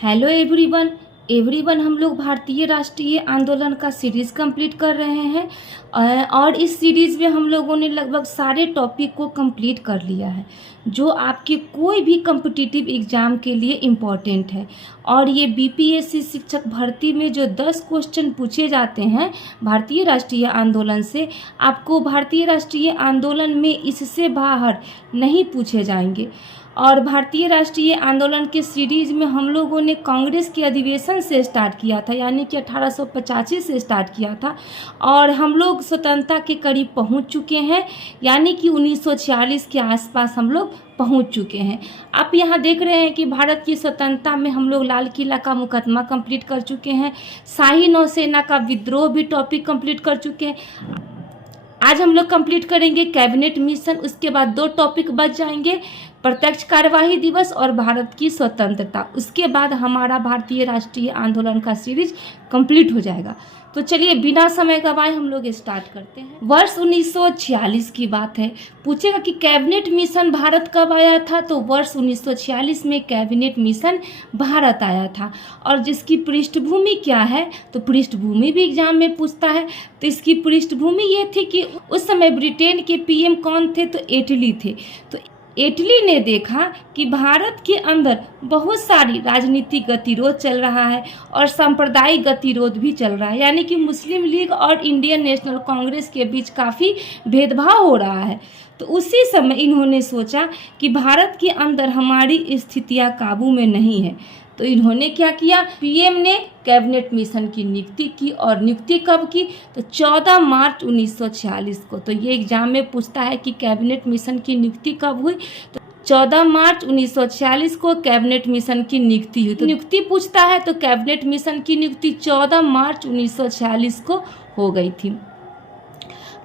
Hello everyone. हम लोग भारतीय राष्ट्रीय आंदोलन का सीरीज़ कंप्लीट कर रहे हैं और इस सीरीज़ में हम लोगों ने लगभग सारे टॉपिक को कंप्लीट कर लिया है जो आपके कोई भी कॉम्पिटिटिव एग्ज़ाम के लिए इम्पॉर्टेंट है। और ये बीपीएससी शिक्षक भर्ती में जो 10 क्वेश्चन पूछे जाते हैं भारतीय राष्ट्रीय आंदोलन से, आपको भारतीय राष्ट्रीय आंदोलन में इससे बाहर नहीं पूछे जाएंगे। और भारतीय राष्ट्रीय आंदोलन के सीरीज़ में हम लोगों ने कांग्रेस के अधिवेशन से स्टार्ट किया था, यानी कि 1885 से स्टार्ट किया था और हम लोग स्वतंत्रता के करीब पहुंच चुके हैं, यानी कि 1946 के आसपास हम लोग पहुंच चुके हैं। आप यहाँ देख रहे हैं कि भारत की स्वतंत्रता में हम लोग लाल किला का मुकदमा कंप्लीट कर चुके हैं, शाही नौसेना का विद्रोह भी टॉपिक कंप्लीट कर चुके हैं। आज हम लोग कंप्लीट करेंगे कैबिनेट मिशन, उसके बाद 2 टॉपिक बच जाएंगे, प्रत्यक्ष कार्यवाही दिवस और भारत की स्वतंत्रता। उसके बाद हमारा भारतीय राष्ट्रीय आंदोलन का सीरीज कंप्लीट हो जाएगा। तो चलिए बिना समय गवाए हम लोग स्टार्ट करते हैं। वर्ष 1946 की बात है। पूछेगा कि कैबिनेट मिशन भारत कब आया था, तो वर्ष 1946 में कैबिनेट मिशन भारत आया था। और जिसकी पृष्ठभूमि क्या है, तो पृष्ठभूमि भी एग्जाम में पूछता है। तो इसकी पृष्ठभूमि ये थी कि उस समय ब्रिटेन के पीएम कौन थे, तो एटली थे। तो इटली ने देखा कि भारत के अंदर बहुत सारी राजनीतिक गतिरोध चल रहा है और सांप्रदायिक गतिरोध भी चल रहा है, यानी कि मुस्लिम लीग और इंडियन नेशनल कांग्रेस के बीच काफ़ी भेदभाव हो रहा है। तो उसी समय इन्होंने सोचा कि भारत के अंदर हमारी स्थितियां काबू में नहीं है। तो इन्होंने क्या किया, पीएम ने कैबिनेट मिशन की नियुक्ति की। और नियुक्ति कब की, तो 14 मार्च 1946 को। तो ये एग्जाम में पूछता है कि कैबिनेट मिशन की नियुक्ति कब हुई, तो 14 मार्च 1946 को कैबिनेट मिशन की नियुक्ति हुई। तो नियुक्ति पूछता है तो कैबिनेट मिशन की नियुक्ति 14 मार्च 1946 को हो गई थी।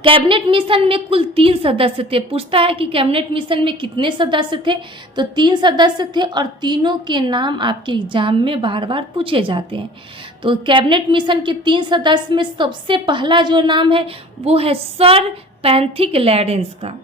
कैबिनेट मिशन में कुल 3 सदस्य थे। पूछता है कि कैबिनेट मिशन में कितने सदस्य थे, तो 3 सदस्य थे और तीनों के नाम आपके एग्जाम में बार बार पूछे जाते हैं। तो कैबिनेट मिशन के 3 सदस्य में सबसे पहला जो नाम है वो है सर पैंथिक लॉरेंस का,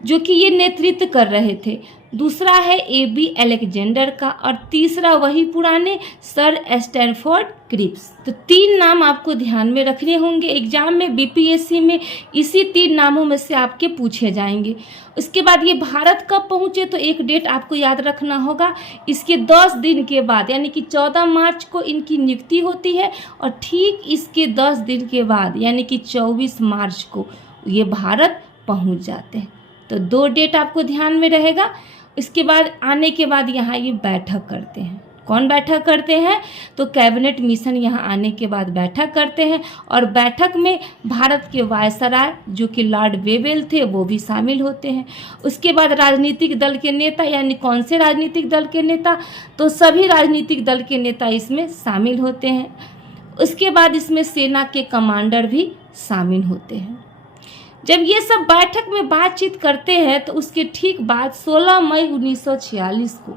जो कि ये नेतृत्व कर रहे थे। दूसरा है एबी अलेक्जेंडर का और तीसरा वही पुराने सर स्टैनफोर्ड क्रिप्स। तो 3 नाम आपको ध्यान में रखने होंगे। एग्जाम में बीपीएससी में इसी 3 नामों में से आपके पूछे जाएंगे। उसके बाद ये भारत कब पहुंचे, तो एक डेट आपको याद रखना होगा। इसके 10 दिन के बाद, यानी कि 14 मार्च को इनकी नियुक्ति होती है और ठीक इसके 10 दिन के बाद, यानी कि 24 मार्च को ये भारत पहुंच जाते हैं। तो 2 डेट आपको ध्यान में रहेगा। इसके बाद आने के बाद यहाँ ये बैठक करते हैं। कौन बैठक करते हैं, तो कैबिनेट मिशन यहाँ आने के बाद बैठक करते हैं और बैठक में भारत के वायसराय जो कि लॉर्ड वेवेल थे वो भी शामिल होते हैं। उसके बाद राजनीतिक दल के नेता, यानी कौन से राजनीतिक दल के नेता, तो सभी राजनीतिक दल के नेता इसमें शामिल होते हैं। उसके बाद इसमें सेना के कमांडर भी शामिल होते हैं। जब ये सब बैठक में बातचीत करते हैं तो उसके ठीक बाद 16 मई 1946 को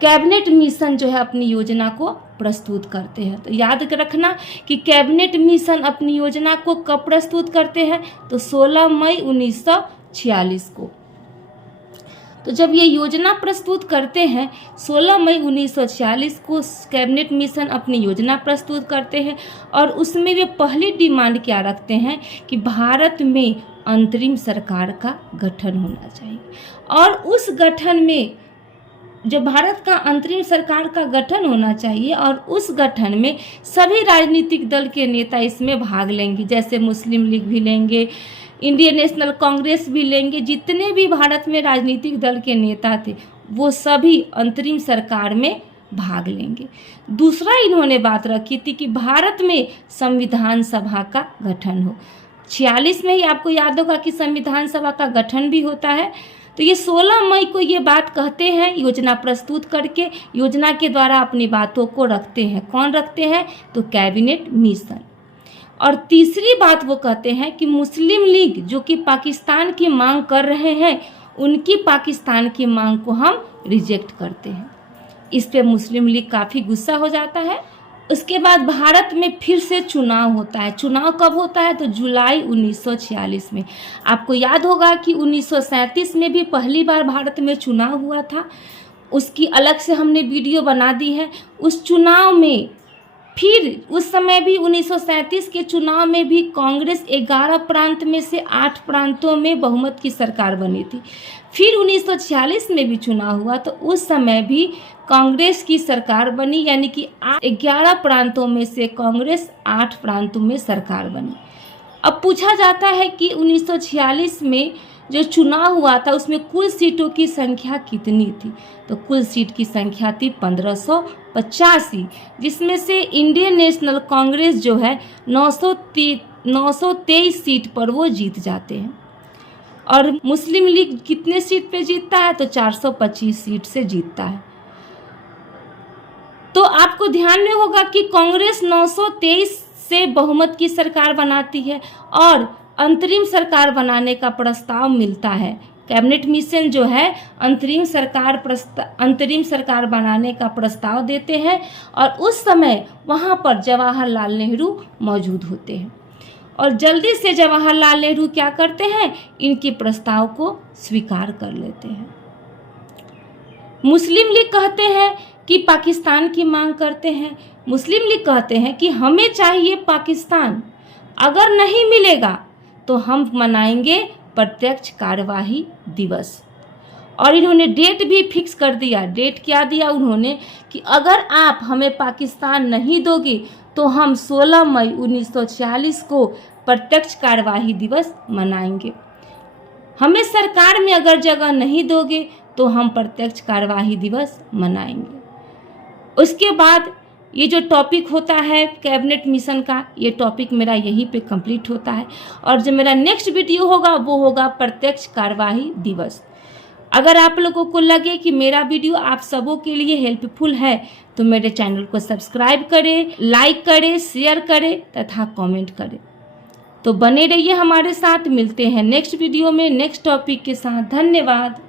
कैबिनेट मिशन जो है अपनी योजना को प्रस्तुत करते हैं। तो याद रखना कि कैबिनेट मिशन अपनी योजना को कब प्रस्तुत करते हैं, तो 16 मई 1946 को। तो जब ये योजना प्रस्तुत करते हैं 16 मई 1946 को कैबिनेट मिशन अपनी योजना प्रस्तुत करते हैं और उसमें वे पहली डिमांड क्या रखते हैं कि भारत में अंतरिम सरकार का गठन होना चाहिए। और उस गठन में जो भारत का अंतरिम सरकार का गठन होना चाहिए और उस गठन में सभी राजनीतिक दल के नेता इसमें भाग लेंगे, जैसे मुस्लिम लीग भी लेंगे, इंडियन नेशनल कांग्रेस भी लेंगे। जितने भी भारत में राजनीतिक दल के नेता थे वो सभी अंतरिम सरकार में भाग लेंगे। दूसरा इन्होंने बात रखी थी कि भारत में संविधान सभा का गठन हो। 46 में ही आपको याद होगा कि संविधान सभा का गठन भी होता है। तो ये 16 मई को ये बात कहते हैं, योजना प्रस्तुत करके योजना के द्वारा अपनी बातों को रखते हैं। कौन रखते हैं, तो कैबिनेट मिशन। और तीसरी बात वो कहते हैं कि मुस्लिम लीग जो कि पाकिस्तान की मांग कर रहे हैं, उनकी पाकिस्तान की मांग को हम रिजेक्ट करते हैं। इस पे मुस्लिम लीग काफ़ी गुस्सा हो जाता है। उसके बाद भारत में फिर से चुनाव होता है। चुनाव कब होता है, तो जुलाई 1946 में। आपको याद होगा कि 1937 में भी पहली बार भारत में चुनाव हुआ था। उसकी अलग से हमने वीडियो बना दी है। उस चुनाव में फिर उस समय भी 1937 के चुनाव में भी कांग्रेस 11 प्रांत में से 8 प्रांतों में बहुमत की सरकार बनी थी। फिर 1946 में भी चुनाव हुआ तो उस समय भी कांग्रेस की सरकार बनी, यानी कि 11 प्रांतों में से कांग्रेस 8 प्रांतों में सरकार बनी। अब पूछा जाता है कि 1946 में जो चुनाव हुआ था उसमें कुल सीटों की संख्या कितनी थी? तो कुल सीट की संख्या थी 1585, जिसमें से इंडियन नेशनल कांग्रेस जो है 923 सीट पर वो जीत जाते हैं। और मुस्लिम लीग कितने सीट पे जीतता है? तो 425 सीट से जीतता है। तो आपको ध्यान में होगा कि कांग्रेस 923 से बहुमत की सरकार बनाती है और अंतरिम सरकार बनाने का प्रस्ताव मिलता है। कैबिनेट मिशन जो है अंतरिम सरकार बनाने का प्रस्ताव देते हैं और उस समय वहाँ पर जवाहरलाल नेहरू मौजूद होते हैं और जल्दी से जवाहरलाल नेहरू क्या करते हैं? इनके प्रस्ताव को स्वीकार कर लेते हैं। मुस्लिम लीग कहते हैं कि पाकिस्तान की मांग करते हैं। मुस्लिम लीग कहते हैं कि हमें चाहिए पाकिस्तान, अगर नहीं मिलेगा तो हम मनाएंगे प्रत्यक्ष कार्यवाही दिवस। और इन्होंने डेट भी फिक्स कर दिया। डेट क्या दिया उन्होंने कि अगर आप हमें पाकिस्तान नहीं दोगे तो हम 16 मई 1946 को प्रत्यक्ष कार्यवाही दिवस मनाएंगे। हमें सरकार में अगर जगह नहीं दोगे तो हम प्रत्यक्ष कार्यवाही दिवस मनाएंगे। उसके बाद ये जो टॉपिक होता है कैबिनेट मिशन का, ये टॉपिक मेरा यहीं पे कंप्लीट होता है और जो मेरा नेक्स्ट वीडियो होगा वो होगा प्रत्यक्ष कार्यवाही दिवस। अगर आप लोगों को लगे कि मेरा वीडियो आप सबों के लिए हेल्पफुल है तो मेरे चैनल को सब्सक्राइब करें, लाइक करें, शेयर करें तथा कमेंट करें। तो बने रहिए हमारे साथ। मिलते हैं नेक्स्ट वीडियो में नेक्स्ट टॉपिक के साथ। धन्यवाद।